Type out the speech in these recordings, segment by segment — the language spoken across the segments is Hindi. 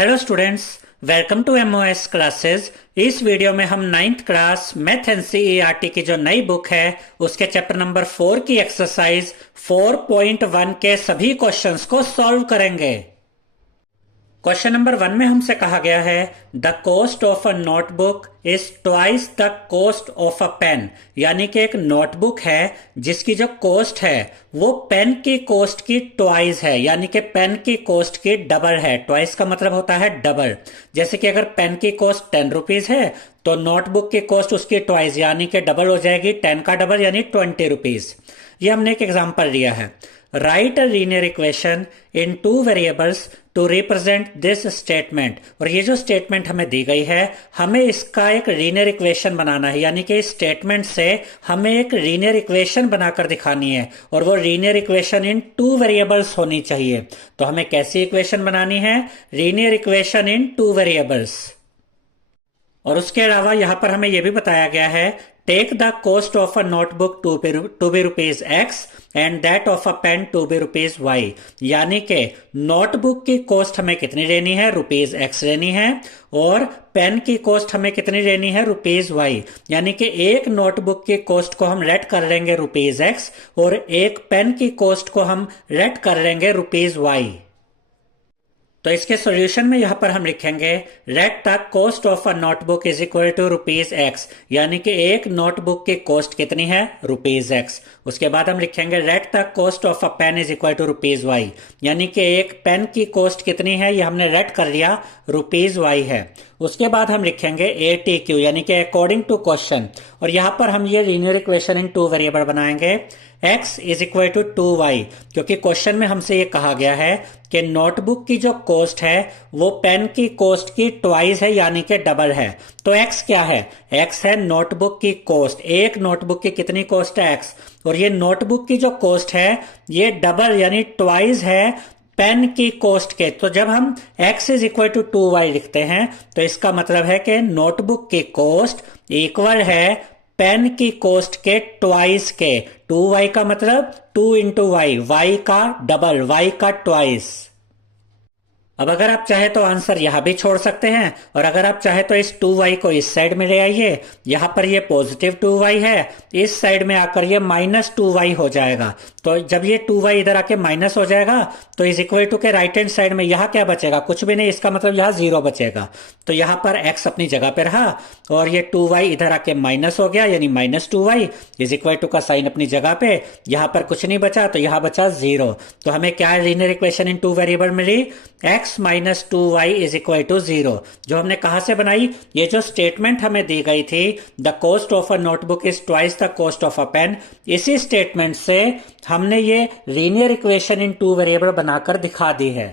Hello students, welcome to MOS classes. इस वीडियो में हम 9th क्लास मैथ एनसीईआरटी की जो नई बुक है उसके चैप्टर नंबर 4 की एक्सरसाइज 4.1 के सभी क्वेश्चंस को सॉल्व करेंगे। क्वेश्चन नंबर 1 में हमसे कहा गया है the cost of a notebook is twice the cost of a pen. यानी कि एक नोटबुक है जिसकी जो कॉस्ट है वो पेन की कॉस्ट की ट्वाइस है, यानी कि पेन की कॉस्ट की डबल है। ट्वाइस का मतलब होता है डबल। जैसे कि अगर पेन की कॉस्ट 10 रुपीज है तो नोटबुक की कॉस्ट उसकी ट्वाइस यानी कि डबल हो जाएगी, 10 का डबल यानी 20 रुपीज। ये हमने एक एग्जाम्पल लिया है। Write a linear equation in two variables to represent this statement. और ये जो स्टेटमेंट हमें दी गई है हमें इसका एक लीनियर इक्वेशन बनाना है, यानी कि इस स्टेटमेंट से हमें एक लीनियर इक्वेशन बनाकर दिखानी है और वो linear equation in two variables होनी चाहिए। तो हमें कैसी इक्वेशन बनानी है? Linear equation in two variables. और उसके अलावा यहां पर हमें यह भी बताया गया है take the cost of a notebook to be rupees x and that of a pen to be rupees y. यानी कि नोटबुक की कॉस्ट हमें कितनी लेनी है? रुपीज एक्स लेनी है। और पेन की कॉस्ट हमें कितनी लेनी है? Rupees y. यानी कि एक नोटबुक की कॉस्ट को हम लेट कर लेंगे रुपीज एक्स और एक पेन की कॉस्ट को हम लेट कर लेंगे रुपीज वाई। तो इसके सॉल्यूशन में यहां पर हम लिखेंगे let the cost of a notebook is equal to rupees x. यानी कि एक नोटबुक की कॉस्ट कितनी है? Rupees x. उसके बाद हम लिखेंगे let the cost of a pen is equal to rupees y. यानी कि एक पेन की कॉस्ट कितनी है ये हमने लेट कर लिया, रुपीज वाई है। उसके बाद हम लिखेंगे ए टी क्यू यानी कि अकॉर्डिंग टू क्वेश्चन। और यहां पर हम ये linear equation in two variable बनाएंगे x is equal to 2y, क्योंकि क्वेश्चन में हमसे ये कहा गया है कि नोटबुक की जो कॉस्ट है वो पेन की कॉस्ट की ट्वाइस है यानी कि डबल है। तो x क्या है? x है नोटबुक की कॉस्ट। एक नोटबुक की कितनी कॉस्ट है? x। और ये नोटबुक की जो कॉस्ट है ये डबल यानी ट्वाइस है पेन की कॉस्ट के। तो जब हम x is equal to 2y लिखते हैं तो इसका मतलब है कि नोटबुक की कॉस्ट इक्वल है पेन की कॉस्ट के ट्वाइस के। 2y का मतलब 2 इंटू वाई, वाई का डबल, वाई का ट्वाइस। अब अगर आप चाहे तो आंसर यहां भी छोड़ सकते हैं और अगर आप चाहे तो इस 2y को इस साइड में ले आइए। यहां पर ये पॉजिटिव 2y है, इस साइड में आकर ये -2y हो जाएगा। तो जब ये 2y इधर आके माइनस हो जाएगा तो इज इक्वल टू के राइट हैंड साइड में यहां क्या बचेगा? कुछ भी नहीं। इसका मतलब यहां 0 बचेगा। तो यहां पर x अपनी जगह पे रहा और ये 2y इधर आके माइनस हो गया यानी -2y इज इक्वल टू का साइन अपनी जगह पे। यहां पर कुछ नहीं बचा तो यहां बचा 0। तो हमें क्या linear equation in two variable मिली? x minus 2y is equal to 0। जो हमने कहां से बनाई? ये जो स्टेटमेंट हमें दी गई थी the cost of a notebook is twice the cost of a pen, इसी स्टेटमेंट से हमने ये linear equation in two variable बनाकर दिखा दी है।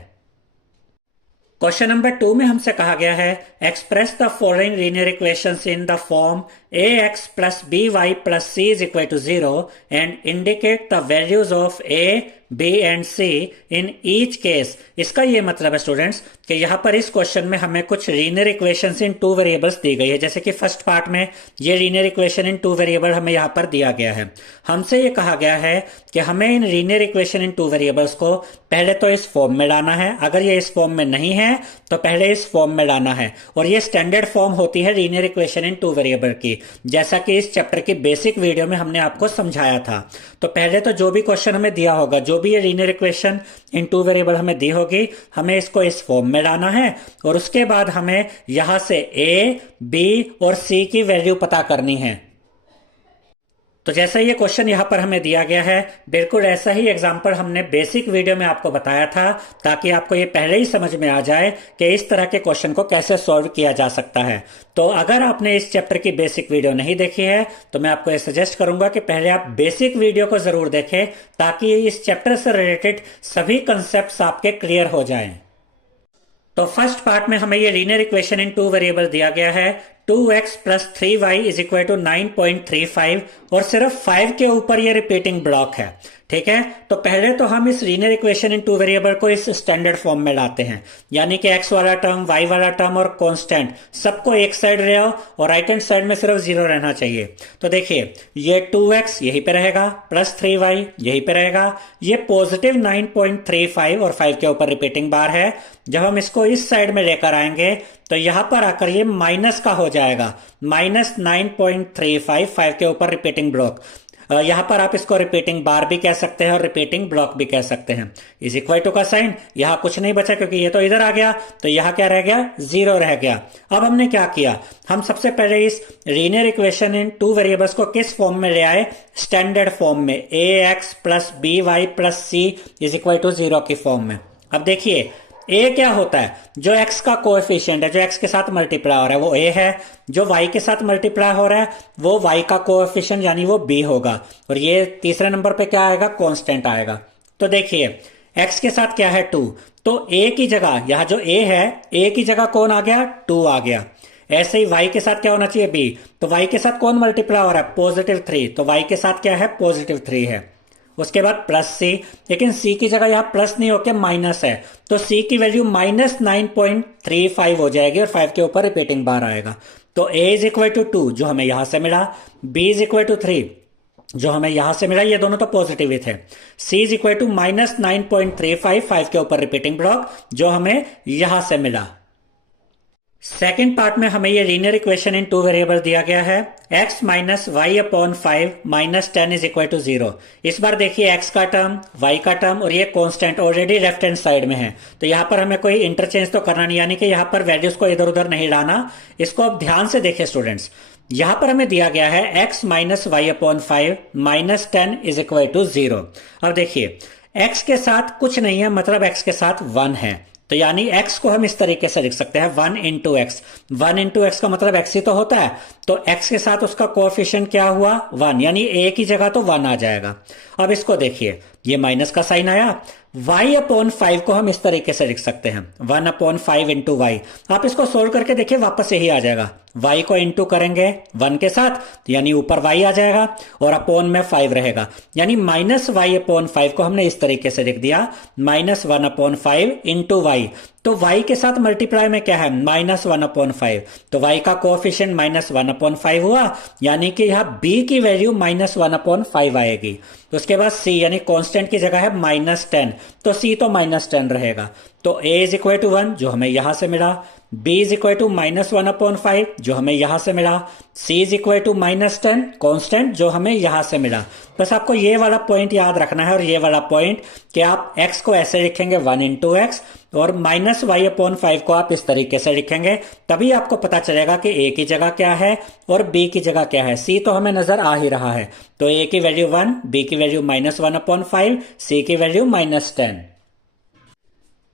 क्वेश्चन नंबर 2 में हमसे कहा गया है express the following linear equations in the form ax plus by plus c is equal to 0 and indicate the values of a, b and c in each case. इसका ये मतलब है स्टूडेंट्स कि यहां पर इस क्वेश्चन में हमें कुछ linear equations in two variables दी गई है। जैसे कि फर्स्ट पार्ट में ये linear equation in two variable हमें यहां पर दिया गया है। हमसे ये कहा गया है कि हमें इन linear equation in two variables को पहले तो इस फॉर्म में लाना है। अगर ये इस फॉर्म में नहीं है तो पहले इस फॉर्म में लाना है। और ये स्टैंडर्ड फॉर्म होती है linear equation in two variable की, जैसा कि इस चैप्टर की बेसिक वीडियो में हमने आपको समझाया था। तो पहले तो जो भी क्वेश्चन हमें दिया होगा, जो भी ये linear equation in two variable हमें दी होगी, हमें इसको इस फॉर्म में लाना है और उसके बाद हमें यहां से a, b और c की वैल्यू पता करनी है। तो जैसा ये क्वेश्चन यहां पर हमें दिया गया है बिल्कुल ऐसा ही एग्जाम्पल हमने बेसिक वीडियो में आपको बताया था, ताकि आपको ये पहले ही समझ में आ जाए कि इस तरह के क्वेश्चन को कैसे सॉल्व किया जा सकता है। तो अगर आपने इस चैप्टर की बेसिक वीडियो नहीं देखी है तो मैं आपको ये सजेस्ट करूंगा कि पहले आप बेसिक वीडियो को जरूर देखें, ताकि इस चैप्टर से रिलेटेड सभी कंसेप्ट आपके क्लियर हो जाएं। तो फर्स्ट पार्ट में हमें ये linear equation in two variable दिया गया है 2x plus 3y is equal to 9.35 और सिर्फ 5 के ऊपर ये रिपीटिंग ब्लॉक है। ठीक है, तो पहले तो हम इस linear equation in two variable को इस स्टैंडर्ड फॉर्म में लाते हैं, यानी कि x वाला टर्म, y वाला टर्म और कांस्टेंट सबको एक साइड ले आओ और राइट हैंड साइड में सिर्फ 0 रहना चाहिए। तो देखिए ये 2x यहीं पे रहेगा, प्लस 3y यहीं पे रहेगा, ये पॉजिटिव 9.35 और 5 के ऊपर रिपीटिंग बार है। जब हम इसको इस साइड में लेकर आएंगे तो यहां पर आकर ये माइनस का हो जाएगा, माइनस 9.35, 5 के ऊपर रिपीटिंग ब्लॉक। यहां पर आप इसको रिपीटिंग बार भी कह सकते हैं और रिपीटिंग ब्लॉक भी कह सकते हैं। इज इक्वल टू का साइन यहां कुछ नहीं बचा क्योंकि ये तो इधर आ गया, तो यहां क्या रह गया, 0 रह गया। अब हमने क्या किया, हम सबसे पहले इस linear equation in two variables को किस फॉर्म में ले आए, स्टैंडर्ड फॉर्म में, ax plus by plus c is equal to 0 की फॉर्म में। अब देखिए a क्या होता है, जो x का कोएफिशिएंट है, जो x के साथ मल्टीप्लाई हो रहा है वो a है, जो y के साथ मल्टीप्लाई हो रहा है वो y का कोएफिशिएंट यानी वो b होगा, और ये तीसरे नंबर पे क्या आएगा, कांस्टेंट आएगा। तो देखिए x के साथ क्या है 2, तो a की जगह, यहां जो a है, a की जगह कौन आ गया, 2 आ गया। ऐसे ही y के साथ क्या होना चाहिए, b, तो y के साथ कौन मल्टीप्लाई हो रहा है, पॉजिटिव 3, तो y के साथ क्या है, पॉजिटिव 3 है। उसके बाद प्लस सी, लेकिन सी की जगह यहां प्लस नहीं होकर माइनस है, तो सी की वैल्यू माइनस 9.35 हो जाएगी और 5 के ऊपर रिपीटिंग बार आएगा। तो a इज इक्वल टू 2 जो हमें यहां से मिला, b इज इक्वल टू 3 जो हमें यहां से मिला, ये दोनों तो पॉजिटिव ही थे। c is equal to minus 9.35, 5 के ऊपर रिपीटिंग ब्लॉक जो हमें यहां से मिला। सेकेंड पार्ट में हमें ये linear equation in two variable दिया गया है, x minus y upon 5 minus 10 is equal to 0। इस बार देखिए x का टर्म, y का टर्म और ये constant already left hand side में है, तो यहाँ पर हमें कोई इंटरचेंज तो करना नहीं, यानी कि यहाँ पर वैल्यूज को इधर उधर नहीं लाना। इसको अब ध्यान से देखिए स्टूडेंट्स, यहां पर हमें दिया गया है x minus y upon 5 minus 10 is equal to 0। अब देखिए x के साथ कुछ नहीं है, मतलब x के साथ 1 है, तो यानी x को हम इस तरीके से लिख सकते हैं 1 इंटू एक्स। 1 इंटू एक्स का मतलब x ही तो होता है, तो x के साथ उसका कोएफिशिएंट क्या हुआ, 1, यानी a की जगह तो 1 आ जाएगा। अब इसको देखिए, ये माइनस का साइन आया, y अपॉन 5 को हम इस तरीके से लिख सकते हैं 1 अपॉन 5 इंटू वाई। आप इसको सोल्व करके देखिए वापस यही आ जाएगा, y को इंटू करेंगे 1 के साथ यानी ऊपर y आ जाएगा और अपॉन में 5 रहेगा, यानी माइनस वाई अपॉन 5 को हमने इस तरीके से लिख दिया माइनस 1 अपॉन 5 इंटू वाई। तो y के साथ मल्टीप्लाई में क्या है, माइनस 1 अपॉन 5, तो y का कोएफिशिएंट माइनस 1 अपॉन 5 हुआ, यानी कि यहाँ b की वैल्यू माइनस 1 अपॉन 5 आएगी। तो उसके बाद c यानी कांस्टेंट की जगह है माइनस 10, तो c तो माइनस 10 रहेगा। तो a इज इक्वल टू 1 जो हमें यहां से मिला, b is equal to minus 1 upon 5 जो हमें यहां से मिला, c is equal to minus 10 constant जो हमें यहां से मिला। बस आपको ये वाला पॉइंट याद रखना है और ये वाला पॉइंट कि आप x को ऐसे लिखेंगे 1 इंटू एक्स और माइनस वाई अपॉन 5 को आप इस तरीके से लिखेंगे, तभी आपको पता चलेगा कि a की जगह क्या है और b की जगह क्या है। c तो हमें नजर आ ही रहा है, तो a की वैल्यू 1, b की वैल्यू माइनस 1 अपॉन 5, c की वैल्यू माइनस 10।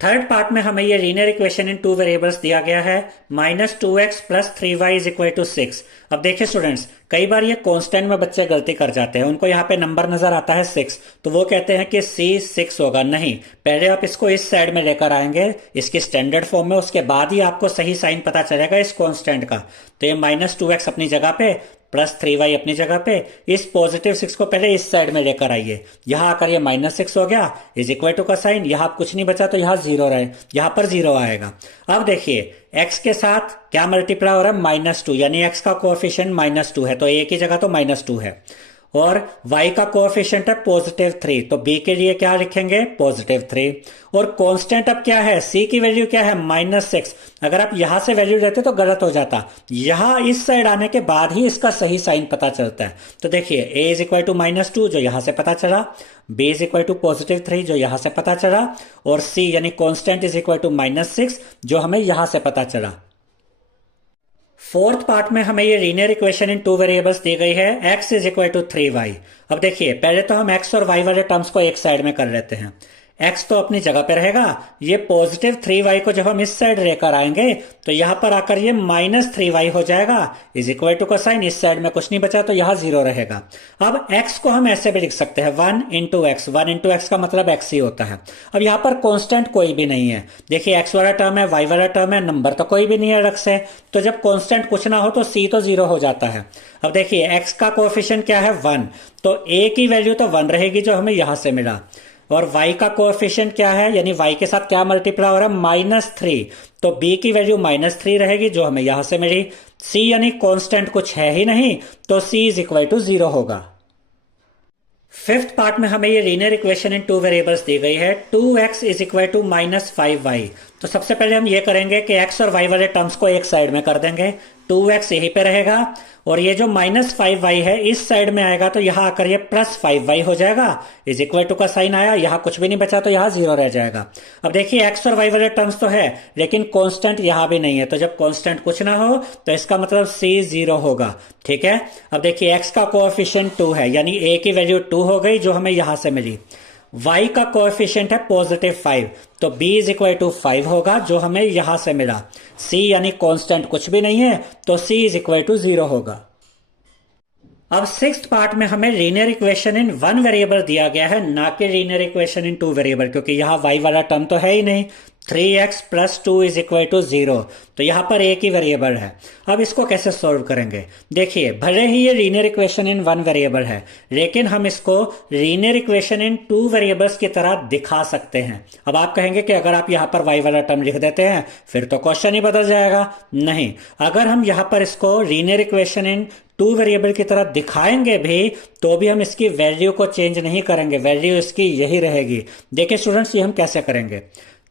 थर्ड पार्ट में हमें ये linear equation in two variables दिया गया है, minus 2x plus 3y is equal to 6। अब देखिए स्टूडेंट्स, कई बार ये कांस्टेंट में बच्चे गलती कर जाते हैं, उनको यहाँ पे नंबर नजर आता है 6, तो वो कहते हैं कि c 6 होगा। नहीं, पहले आप इसको इस साइड में लेकर आएंगे इसकी स्टैंडर्ड फॉर्म में, उसके बाद ही आपको सही साइन पता चलेगा इस कांस्टेंट का। तो ये माइनस 2x अपनी जगह पे, प्लस 3y अपनी जगह पे, इस पॉजिटिव 6 को पहले इस साइड में लेकर आइए, यहां आकर ये माइनस 6 हो गया, इज इक्वल टू का साइन, यहां कुछ नहीं बचा तो यहां 0 रहे, यहां पर 0 आएगा। अब देखिए x के साथ क्या मल्टीप्लाई हो रहा है, माइनस 2, यानी x का कोएफिशिएंट माइनस 2 है, तो a की जगह तो माइनस 2 है, और y का कोएफिशिएंट है पॉजिटिव 3, तो b के लिए क्या लिखेंगे, पॉजिटिव 3। और कांस्टेंट अब क्या है, c की वैल्यू क्या है, माइनस 6। अगर आप यहां से वैल्यू लेते तो गलत हो जाता, यहां इस साइड आने के बाद ही इसका सही साइन पता चलता है। तो देखिए a is equal to minus 2 जो यहां से पता चला, b is equal to positive 3 जो यहां से पता चला, और c यानी constant is equal to minus 6 जो हमें यहां से पता चला। फोर्थ पार्ट में हमें ये linear equation in two variables दी गई है, x is equal to 3y। अब देखिए पहले तो हम x और y वाले टर्म्स को एक साइड में कर लेते हैं। x तो अपनी जगह पे रहेगा, ये पॉजिटिव 3y को जब हम इस साइड लेकर आएंगे तो यहां पर आकर ये -3y हो जाएगा, इज इक्वल टू का साइन इस साइड में कुछ नहीं बचा तो यहां 0 रहेगा। अब x को हम ऐसे भी लिख सकते हैं 1 इंटू एक्स, 1 इंटू एक्स का मतलब x ही होता है। अब यहां पर कांस्टेंट कोई भी नहीं है, देखिए x वाला टर्म है, y वाला टर्म है, नंबर तो कोई भी नहीं है अलग से, तो जब कांस्टेंट कुछ ना हो तो c तो 0 हो जाता है। अब देखिए x का कोएफिशिएंट क्या है 1, तो a की वैल्यू तो 1 रहेगी जो हमें यहां से मिला, और y का कोएफिशिएंट क्या है, यानी y के साथ क्या मल्टीप्लाई हो रहा है -3, तो b की वैल्यू -3 रहेगी जो हमें यहां से मिली। c यानी कांस्टेंट कुछ है ही नहीं, तो c इज इक्वल टू 0 होगा। फिफ्थ पार्ट में हमें ये linear equation in two variables दी गई है, 2x is equal to -5y। तो सबसे पहले हम ये करेंगे कि x और y वाले टर्म्स को एक साइड में कर देंगे, 2x यहीं पे रहेगा और ये जो -5y है इस साइड में आएगा तो यहां आकर ये +5y हो जाएगा, इज इक्वल टू का साइन आया, यहां कुछ भी नहीं बचा तो यहां 0 रह जाएगा। अब देखिए x और y वाले टर्म्स तो है लेकिन कांस्टेंट यहां भी नहीं है, तो जब कांस्टेंट कुछ ना हो तो इसका मतलब c 0 होगा, ठीक है। अब देखिए x का कोएफिशिएंट 2 है, यानी a की वैल्यू 2 हो गई जो हमें यहां से मिली। y का कोएफिशिएंट है +5, तो b इज इक्वल टू 5 होगा जो हमें यहां से मिला। c यानी कांस्टेंट कुछ भी नहीं है तो c इज इक्वल टू 0 होगा। अब सिक्स्थ पार्ट में हमें linear equation in one variable दिया गया है, ना कि linear equation in two variable, क्योंकि यहां y वाला टर्म तो है ही नहीं। 3x + 2 इज इक्वल टू 0, तो यहां पर एक ही वेरिएबल है। अब इसको कैसे सॉल्व करेंगे, देखिए भले ही ये linear equation in one variable है लेकिन हम इसको linear equation in two variables की तरह दिखा सकते हैं। अब आप कहेंगे कि अगर आप यहां पर y वाला टर्म लिख देते हैं फिर तो क्वेश्चन ही बदल जाएगा। नहीं, अगर हम यहां पर इसको linear equation in two variable की तरह दिखाएंगे भी तो भी हम इसकी वैल्यू को चेंज नहीं करेंगे, वैल्यू इसकी यही रहेगी। देखिए स्टूडेंट्स, ये हम कैसे करेंगे,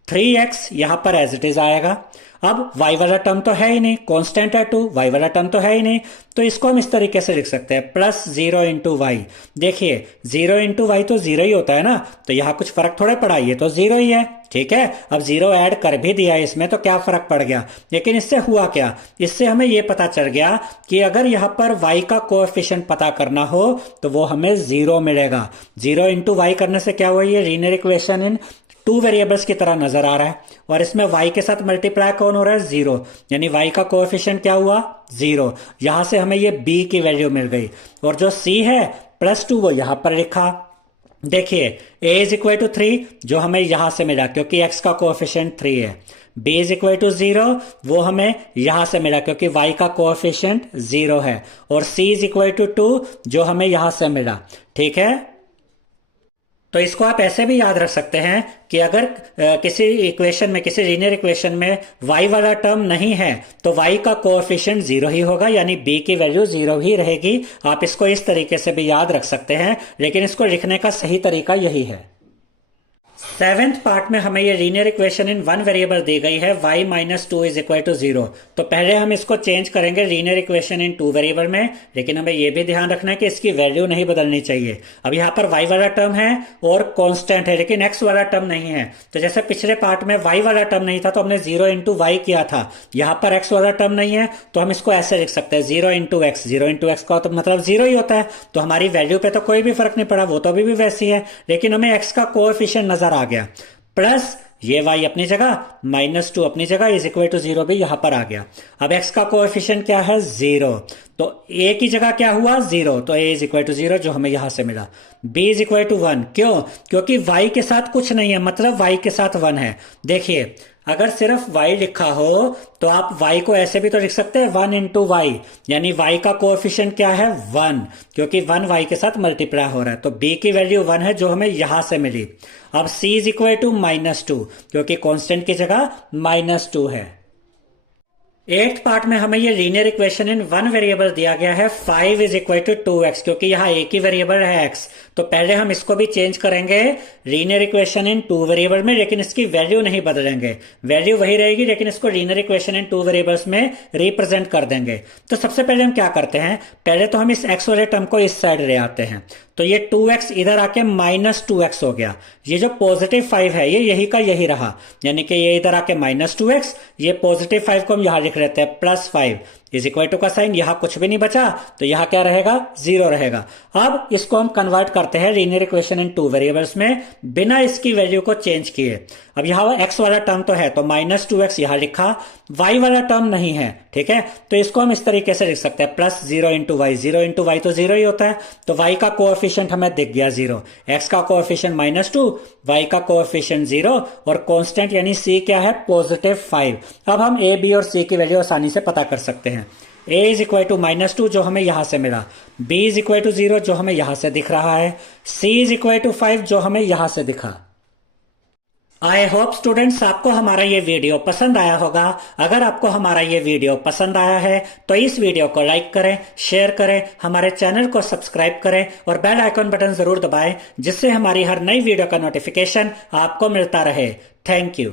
3x यहां पर एज इट इज आएगा। अब y वाला टर्म तो है ही नहीं, कांस्टेंट है 2, y वाला टर्म तो है ही नहीं, तो इसको हम इस तरीके से लिख सकते हैं +0 इंटू वाई। देखिए 0 इंटू वाई तो 0 ही होता है ना, तो यहां कुछ फर्क थोड़े पड़ा, ये तो 0 ही है, ठीक है। अब 0 ऐड कर भी दिया इसमें तो क्या फर्क पड़ गया, लेकिन इससे हुआ क्या, इससे हमें यह पता चल गया कि अगर यहां पर y का कोएफिशिएंट पता करना हो तो वो हमें 0 मिलेगा। 0 इंटू वाई करने से क्या हुआ, ये linear equation in two variables की तरह नजर आ रहा है, और इसमें y के साथ मल्टीप्लाई कौन हो रहा है, 0, यानी y का कोएफिशिएंट क्या हुआ 0। यहां से हमें ये b की वैल्यू मिल गई, और जो c है +2 वो यहां पर लिखा। देखिए a इज इक्वल टू 3 जो हमें यहां से मिला क्योंकि x का कोएफिशिएंट 3 है, b इज इक्वल टू 0 वो हमें यहां से मिला क्योंकि y का कोएफिशिएंट 0 है, और c इज इक्वल टू 2 जो हमें यहां से मिला, ठीक है। तो इसको आप ऐसे भी याद रख सकते हैं कि अगर किसी इक्वेशन में, किसी लीनियर इक्वेशन में y वाला टर्म नहीं है तो y का कोएफिशिएंट 0 ही होगा, यानी b की वैल्यू 0 ही रहेगी। आप इसको इस तरीके से भी याद रख सकते हैं, लेकिन इसको लिखने का सही तरीका यही है। सेवेंथ पार्ट में हमें ये linear equation in one variable दी गई है, y - 2 इज इक्वल टू 0। तो पहले हम इसको चेंज करेंगे linear equation in two variable में, लेकिन हमें यह भी ध्यान रखना है कि इसकी वैल्यू नहीं बदलनी चाहिए। अब यहाँ पर y वाला टर्म है और कांस्टेंट है, लेकिन x वाला टर्म नहीं है। तो जैसे पिछले पार्ट में y वाला टर्म नहीं था तो हमने 0 इंटू वाई किया था, यहाँ पर x वाला टर्म नहीं है तो हम इसको ऐसे लिख सकते हैं 0 इंटू एक्स। 0 इंटू एक्स का तो मतलब 0 ही होता है, तो हमारी वैल्यू पे तो कोई भी फर्क नहीं पड़ा, वो तो अभी भी वैसी है, लेकिन हमें x का कोएफिशिएंट नजर आ गया। प्लस ये y अपनी जगह, -2 अपनी जगह, इज इक्वल टू 0 भी यहां पर आ गया। अब x का कोएफिशिएंट क्या है 0, तो a की जगह क्या हुआ 0, तो a इज इक्वल टू 0 जो हमें यहां से मिला। b इज इक्वल टू 1, क्यों, क्योंकि y के साथ कुछ नहीं है, मतलब y के साथ 1 है। देखिए अगर सिर्फ y लिखा हो तो आप y को ऐसे भी तो लिख सकते हैं 1 इंटू वाई, यानी y का कोएफिशिएंट क्या है 1, क्योंकि 1 y के साथ मल्टीप्लाई हो रहा है, तो b की वैल्यू 1 है जो हमें यहां से मिली। अब c इज इक्वल टू -2 क्योंकि कांस्टेंट की जगह -2 है। एट्थ पार्ट में हमें ये linear equation in one variable दिया गया है, 5 इज इक्वल टू 2x, क्योंकि यहाँ एक ही वेरिएबल है x। तो पहले हम इसको भी चेंज करेंगे linear equation in two variable में, लेकिन इसकी वैल्यू नहीं बदलेंगे, वैल्यू वही रहेगी, लेकिन इसको linear equation in two variables में रिप्रेजेंट कर देंगे। तो सबसे पहले हम क्या करते हैं, पहले तो हम इस x वाले टर्म को इस साइड ले आते हैं, तो ये 2x इधर आके -2x हो गया। ये जो +5 है ये यही का यही रहा, यानी कि ये इधर आके -2x, ये +5 को हम यहां लिख लिख लेते हैं +5 इज इक्वल टू का साइन, यहां कुछ भी नहीं बचा तो यहां क्या रहेगा, 0 रहेगा। अब इसको हम कन्वर्ट करते हैं लीनियर इक्वेशन इन 2 वेरिएबल्स में बिना इसकी वैल्यू को चेंज किए। अब यहां x वाला टर्म तो है तो -2x यहां लिखा, y वाला टर्म नहीं है, ठीक है, तो इसको हम इस तरीके से लिख सकते हैं +0 इंटू वाई, 0 इंटू वाई तो 0 ही होता है, तो y का कोएफिशिएंट हमें दिख गया 0, x का कोएफिशिएंट -2, y का कोएफिशिएंट 0 और कांस्टेंट यानी c क्या है, +5। अब हम a, b और c की वैल्यू आसानी से पता कर सकते हैं। a इज इक्वल टू -2 जो हमें यहां से मिला, b इज इक्वल टू 0 जो हमें यहां से दिख रहा है, c इज इक्वल टू 5 जो हमें यहां से दिखा। आई होप स्टूडेंट्स आपको हमारा ये वीडियो पसंद आया होगा। अगर आपको हमारा ये वीडियो पसंद आया है तो इस वीडियो को लाइक करें, शेयर करें, हमारे चैनल को सब्सक्राइब करें और बेल आइकन बटन जरूर दबाएं जिससे हमारी हर नई वीडियो का नोटिफिकेशन आपको मिलता रहे। Thank you.